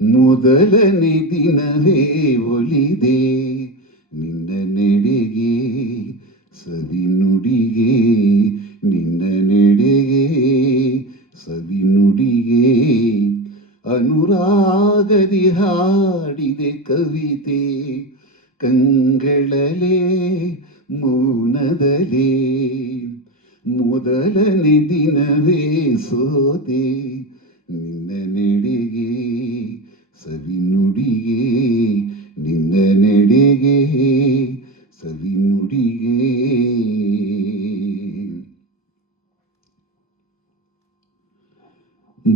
ಮೊದಲನೇ ದಿನವೇ ಒಲಿದೆ ನಿನ್ನ ನೆಡೆಗೆ, ಸವಿ ನುಡಿಗೆ ನಿನ್ನ ನೆಡೆಗೆ, ಸವಿ ನುಡಿಗೆ. ಅನುರಾಗದಿ ಹಾಡಿದೆ ಕವಿತೆ, ಕಂಗಳಲೆ ಮೌನದಲೇ. ಮೊದಲನೇ ದಿನವೇ ಸೋತೆ ನಿನ್ನ ನೆಡೆಗೆ, ಸವಿ ನುಡಿಗೆ ನಿನ್ನ ನೆಡೆಗೆ, ಸವಿ ನುಡಿಗೆ.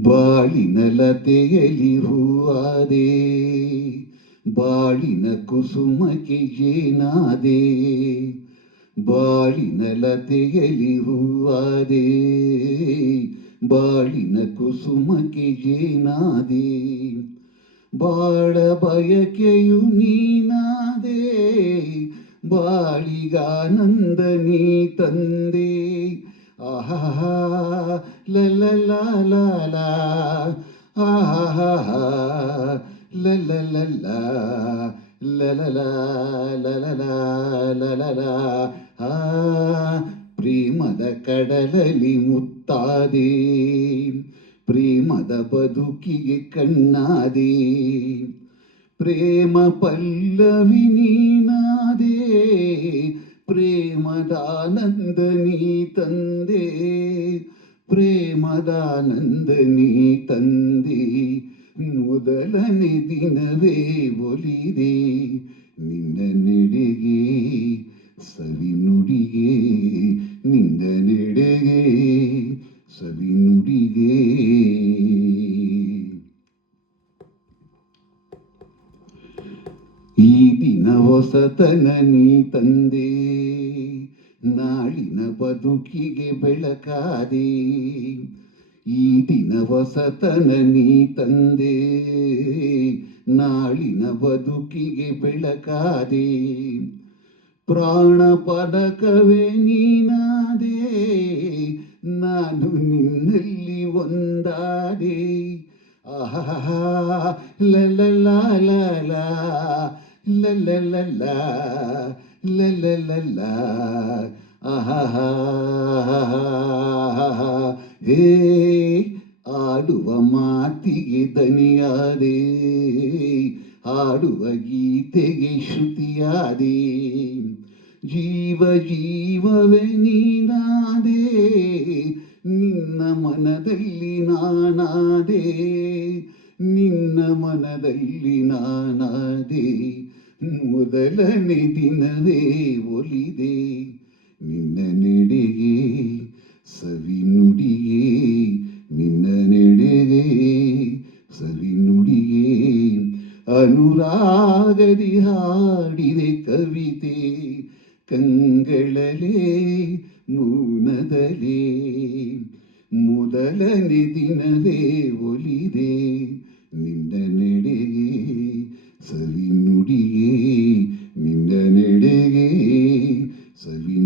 ಬಾಳಿನ ಲತೆಯಲಿ ಹೂವಾದೆ, ಬಾಳಿನ ಕುಸುಮಕ್ಕೆ ಜೇನಾದೆ. ಬಾಳಿನ ಲತೆಯಲಿ ಹೂವಾದೆ, ಬಾಳಿನ ಕುಸುಮಕ್ಕೆ ಜೇನಾದೆ. ಬಾಳ ಬಯಕೆಯು ನೀನಾದೆ, ಬಾಳಿಗಾನಂದ ನೀ ತಂದೆ. ಆಹಾ ಲಲ ಆಹಾ ಲಲ ಆ ಪ್ರೇಮದ ಕಡಲಲ್ಲಿ ಮುತ್ತಾದೆ, ಪ್ರೇಮದ ಬದುಕಿಗೆ ಕಣ್ಣಾದೆ. ಪ್ರೇಮ ಪಲ್ಲವಿ ನೀನಾದೆ, ಪ್ರೇಮದಾನಂದ ನೀ ತಂದೆ, ಪ್ರೇಮದಾನಂದ ನೀ ತಂದೆ. ಮೊದಲನೇ ದಿನವೇ ಒಲಿದೆ ನಿನ್ನ ನೆಡೆಗೆ, ಸವಿ ನುಡಿಗೆ ನಿನ್ನ ನೆಡೆಗೆ, ಸವಿ ನುಡಿಗೆ. ಈ ದಿನ ಹೊಸತನ ನೀ ತಂದೆ, ನಾಳಿನ ಬದುಕಿಗೆ ಬೆಳಕಾದೆ. ಈ ದಿನ ಹೊಸತನ ನೀ ತಂದೆ, ನಾಳಿನ ಬದುಕಿಗೆ ಬೆಳಕಾದೆ. ಪ್ರಾಣ ಪದಕವೇ ನೀನಾದೆ, ನಾನು ನಿನ್ನಲ್ಲಿ ಒಂದಾದೆ. ಆಹಾ ಲಲ ಲಲ ಲಲ ಆಹಾ ಹೇ ಆಡುವ ಮಾತಿಗೆ ದನಿಯಾದೆ, ಹಾಡುವ ಗೀತೆಗೆ ಶ್ರುತಿಯಾದೆ. ಜೀವ ಜೀವವೇ ನೀನಾದೆ, ನಿನ್ನ ಮನದಲ್ಲಿ ನಾನಾದೆ, ನಿನ್ನ ಮನದಲ್ಲಿ ನಾನಾದೆ. ಮೊದಲನೇ ದಿನವೇ ಒಲಿದೆ ನಿನ್ನ ನೆಡೆಗೆ, ಸವಿ ನುಡಿಗೆ ನಿನ್ನ ನೆಡೆಗೆ, ಸವಿ ನುಡಿಗೆ. ಅನುರಾಗದಿ ಹಾಡಿದೆ ಕವಿತೆ, ಕಂಗಳಲೆ ಮೌನದಲೇ. ಮೊದಲನೇ ದಿನವೇ ಒಲಿದೆ ನಿನ್ನ ನೆಡೆಗೆ, ಸವಿ ನುಡಿಗೆ ನಿನ್ನ ನೆಡೆಗೆ, ಸವಿ